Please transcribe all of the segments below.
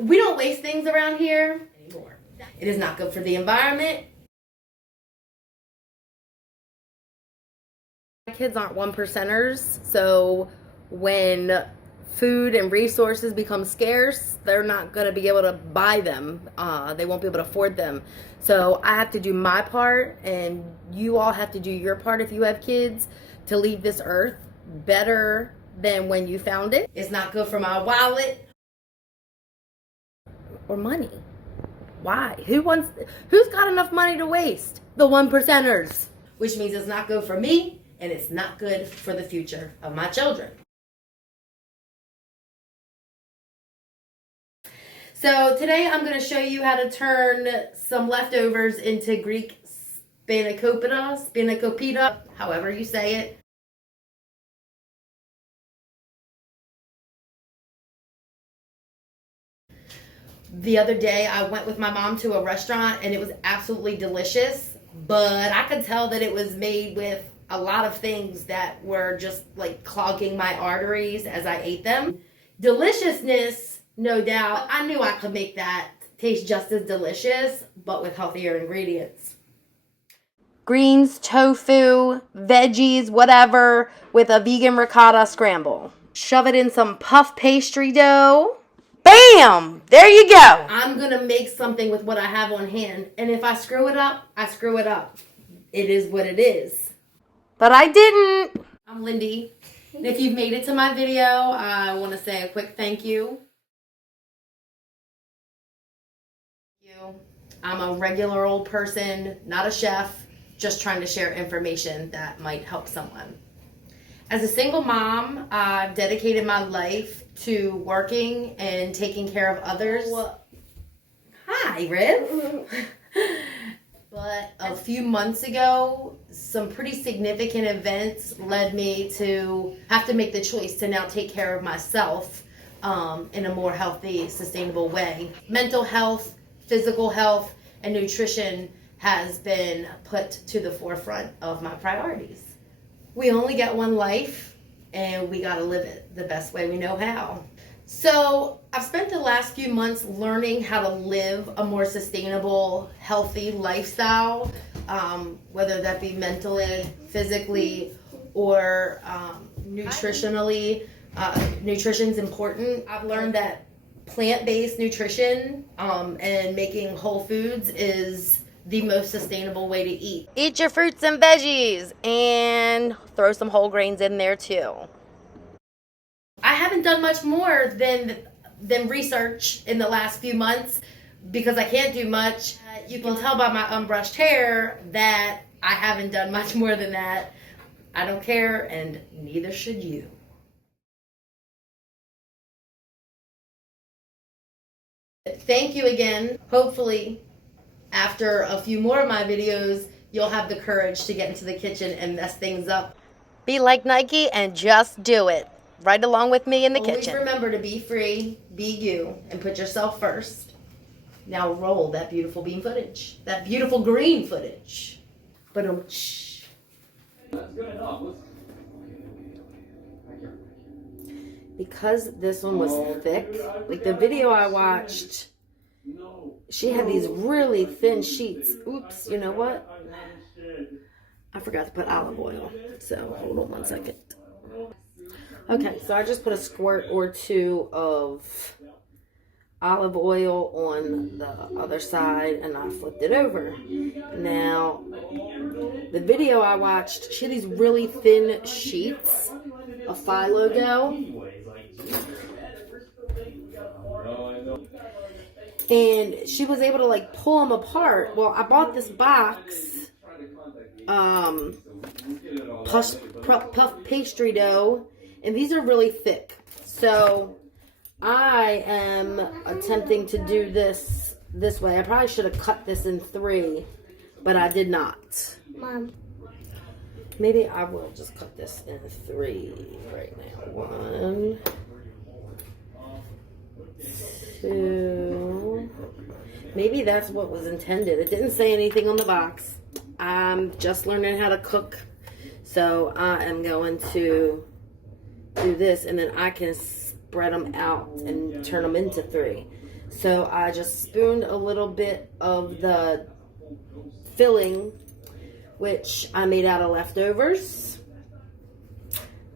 We don't waste things around here anymore. It is not good for the environment. My kids aren't 1%ers, so when food and resources become scarce, they're not going to be able to buy them. They won't be able to afford them. So I have to do my part, and you all have to do your part if you have kids, to leave this earth better than when you found it. It's not good for my wallet or money. Why? Who's got enough money to waste? The 1%ers. Which means it's not good for me, and it's not good for the future of my children. So today I'm going to show you how to turn some leftovers into Greek Spanakopita, however you say it. The other day I went with my mom to a restaurant and it was absolutely delicious, but I could tell that it was made with a lot of things that were just like clogging my arteries as I ate them. Deliciousness, no doubt. I knew I could make that taste just as delicious, but with healthier ingredients. Greens, tofu, veggies, whatever, with a vegan ricotta scramble. Shove it in some puff pastry dough. Bam! There you go. I'm going to make something with what I have on hand. And if I screw it up, I screw it up. It is what it is. But I didn't. I'm Lindy. And if you've made it to my video, I want to say a quick thank you. I'm a regular old person, not a chef, just trying to share information that might help someone. As a single mom, I've dedicated my life to working and taking care of others. Hi, Rib. But a few months ago, some pretty significant events led me to have to make the choice to now take care of myself in a more healthy, sustainable way. Mental health, physical health, and nutrition has been put to the forefront of my priorities. We only get one life, and we gotta live it the best way we know how. So I've spent the last few months learning how to live a more sustainable, healthy lifestyle, whether that be mentally, physically, or nutritionally. Nutrition's important. I've learned that plant-based nutrition and making whole foods is the most sustainable way to eat. Eat your fruits and veggies and throw some whole grains in there too. I haven't done much more than research in the last few months because I can't do much. You can tell by my unbrushed hair that I haven't done much more than that. I don't care, and neither should you. Thank you again. Hopefully, after a few more of my videos, you'll have the courage to get into the kitchen and mess things up. Be like Nike and just do it. Right along with me in the kitchen. Always remember to be free, be you, and put yourself first. Now roll that beautiful bean footage. That beautiful green footage. Ba-dum-tsh. That's good enough. Because this one was thick, like the video I watched, she had these really thin sheets. Oops, you know what? I forgot to put olive oil. So hold on one second. Okay, so I just put a squirt or two of olive oil on the other side and I flipped it over. Now, the video I watched, she had these really thin sheets of phyllo dough. And she was able to like pull them apart. Well, I bought this box, puff pastry dough, and these are really thick. So I am attempting to do this way. I probably should have cut this in 3, but I did not. Mom. Maybe I will just cut this in 3 right now. 1, 2. Maybe that's what was intended. It didn't say anything on the box. I'm just learning how to cook. So I am going to do this and then I can spread them out and turn them into 3. So I just spooned a little bit of the filling, which I made out of leftovers.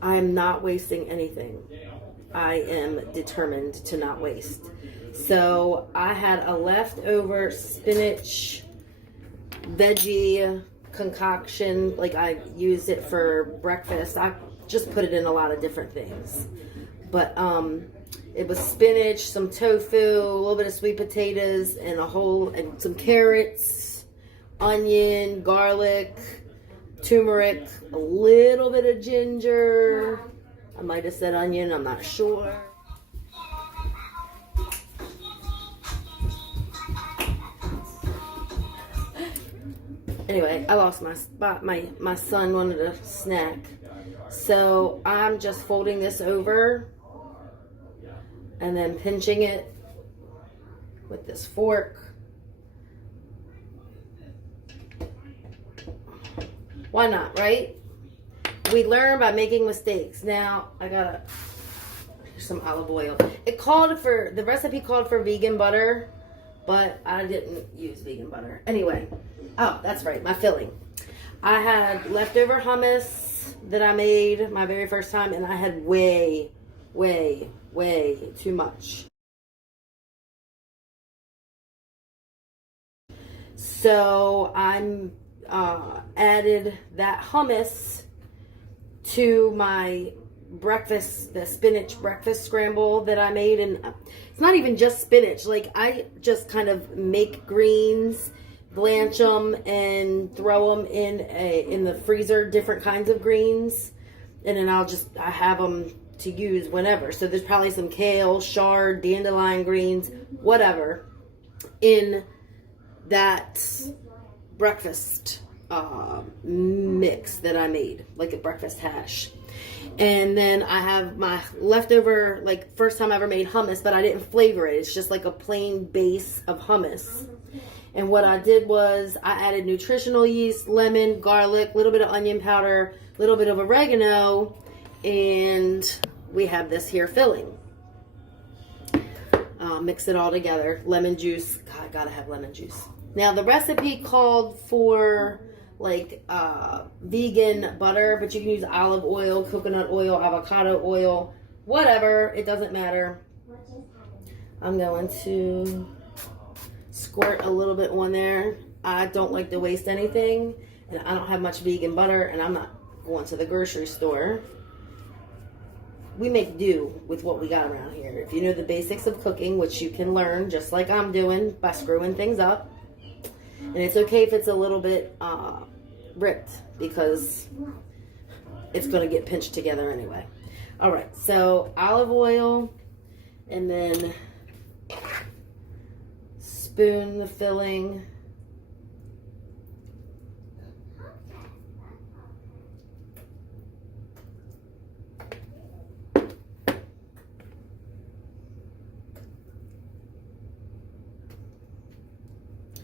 I'm not wasting anything. I am determined to not waste. So I had a leftover spinach veggie concoction. Like, I used it for breakfast. I just put it in a lot of different things. But it was spinach, some tofu, a little bit of sweet potatoes, and some carrots, onion, garlic, turmeric, a little bit of ginger. I might have said onion, I'm not sure. Anyway, I lost my spot. My son wanted a snack. So I'm just folding this over and then pinching it with this fork. Why not, right? We learn by making mistakes. Now, here's some olive oil. The recipe called for vegan butter, but I didn't use vegan butter. Anyway, oh, that's right, my filling. I had leftover hummus that I made my very first time, and I had way too much. So I'm added that hummus to my breakfast, the spinach breakfast scramble that I made. And it's not even just spinach. Like, I just kind of make greens, blanch them, and throw them in the freezer, different kinds of greens. And then I have them to use whenever. So there's probably some kale, chard, dandelion greens, whatever, in that breakfast mix that I made, like a breakfast hash. And then I have my leftover, like, first time I ever made hummus, but I didn't flavor it. It's just like a plain base of hummus. And what I did was I added nutritional yeast, lemon, garlic, a little bit of onion powder, a little bit of oregano, and we have this here filling. Mix it all together. Lemon juice. God, I gotta have lemon juice. Now, the recipe called for like vegan butter, but you can use olive oil, coconut oil, avocado oil, whatever. It doesn't matter. I'm going to squirt a little bit on there. I don't like to waste anything, and I don't have much vegan butter, and I'm not going to the grocery store. We make do with what we got around here. If you know the basics of cooking, which you can learn just like I'm doing by screwing things up. And it's okay if it's a little bit ripped, because it's going to get pinched together anyway. All right, so olive oil, and then spoon the filling.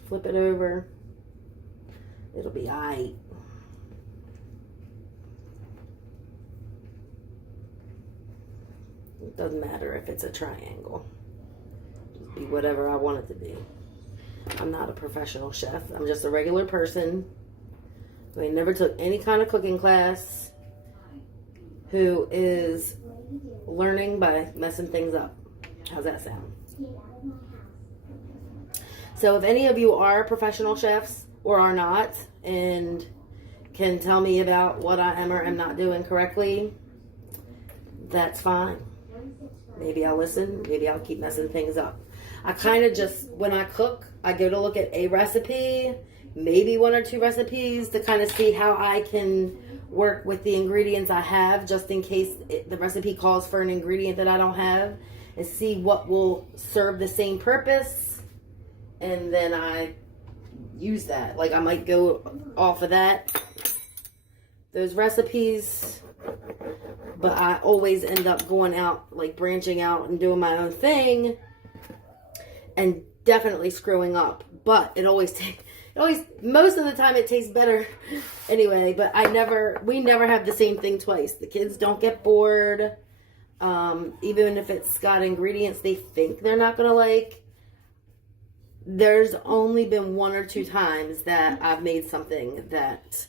Flip it over. It'll be aight. It doesn't matter if it's a triangle. Just be whatever I want it to be. I'm not a professional chef. I'm just a regular person who never took any kind of cooking class, who is learning by messing things up. How's that sound? So if any of you are professional chefs or are not, and can tell me about what I am or am not doing correctly, that's fine. Maybe I'll listen. Maybe I'll keep messing things up. I kind of just, when I cook, I go to look at a recipe, maybe one or two recipes, to kind of see how I can work with the ingredients I have, just in case the recipe calls for an ingredient that I don't have, and see what will serve the same purpose. And then I use that. Like, I might go off of those recipes, but I always end up going out, like branching out and doing my own thing, and definitely screwing up. But most of the time it tastes better anyway. But we never have the same thing twice. The kids don't get bored. Even if it's got ingredients they think they're not gonna like, There's only been 1 or 2 times that I've made something that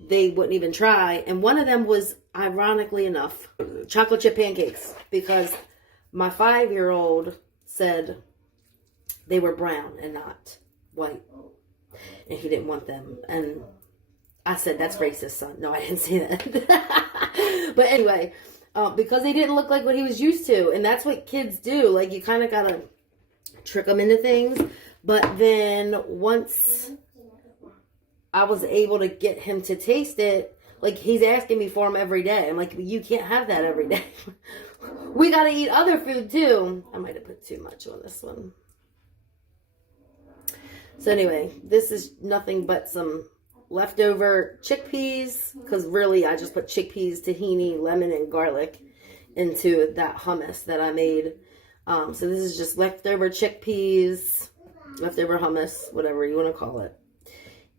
they wouldn't even try. And one of them was, ironically enough, chocolate chip pancakes. Because my 5-year-old said they were brown and not white. And he didn't want them. And I said, that's racist, son. No, I didn't say that. But anyway, because they didn't look like what he was used to. And that's what kids do. Like, you kind of got to trick them into things. But then once I was able to get him to taste it, like, he's asking me for them every day. I'm like, you can't have that every day. We got to eat other food too. I might have put too much on this one. So anyway, this is nothing but some leftover chickpeas, because really I just put chickpeas, tahini, lemon, and garlic into that hummus that I made. So this is just leftover chickpeas, leftover hummus, whatever you want to call it.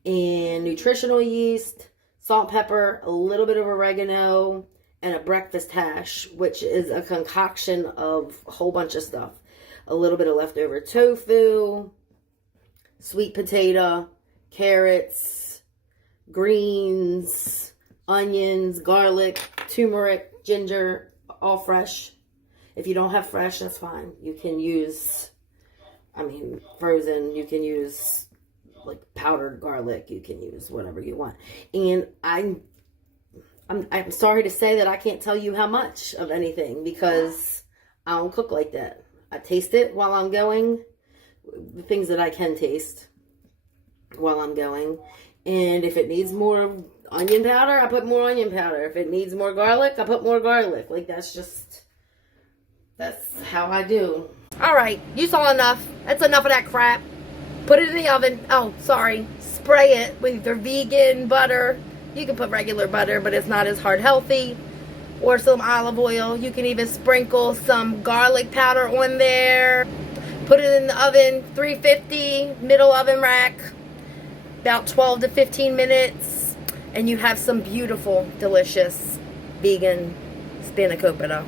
And nutritional yeast, salt, pepper, a little bit of oregano, and a breakfast hash, which is a concoction of a whole bunch of stuff. A little bit of leftover tofu, sweet potato, carrots, greens, onions, garlic, turmeric, ginger, all fresh. If you don't have fresh, that's fine. You can use, frozen. You can use like powdered garlic. You can use whatever you want. And I'm sorry to say that I can't tell you how much of anything, because I don't cook like that. I taste it while I'm going. The things that I can taste while I'm going. And if it needs more onion powder, I put more onion powder. If it needs more garlic, I put more garlic. Like, that's how I do. All right, you saw enough. That's enough of that crap. Put it in the oven. Oh, sorry. Spray it with your vegan butter. You can put regular butter, but it's not as heart healthy. Or some olive oil. You can even sprinkle some garlic powder on there. Put it in the oven, 350, middle oven rack, about 12 to 15 minutes, and you have some beautiful, delicious vegan Spanakopita.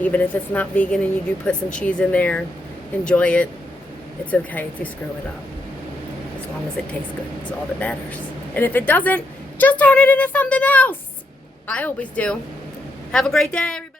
Even if it's not vegan and you do put some cheese in there, enjoy it. It's okay if you screw it up. As long as it tastes good, it's all that matters. And if it doesn't, just turn it into something else. I always do. Have a great day, everybody.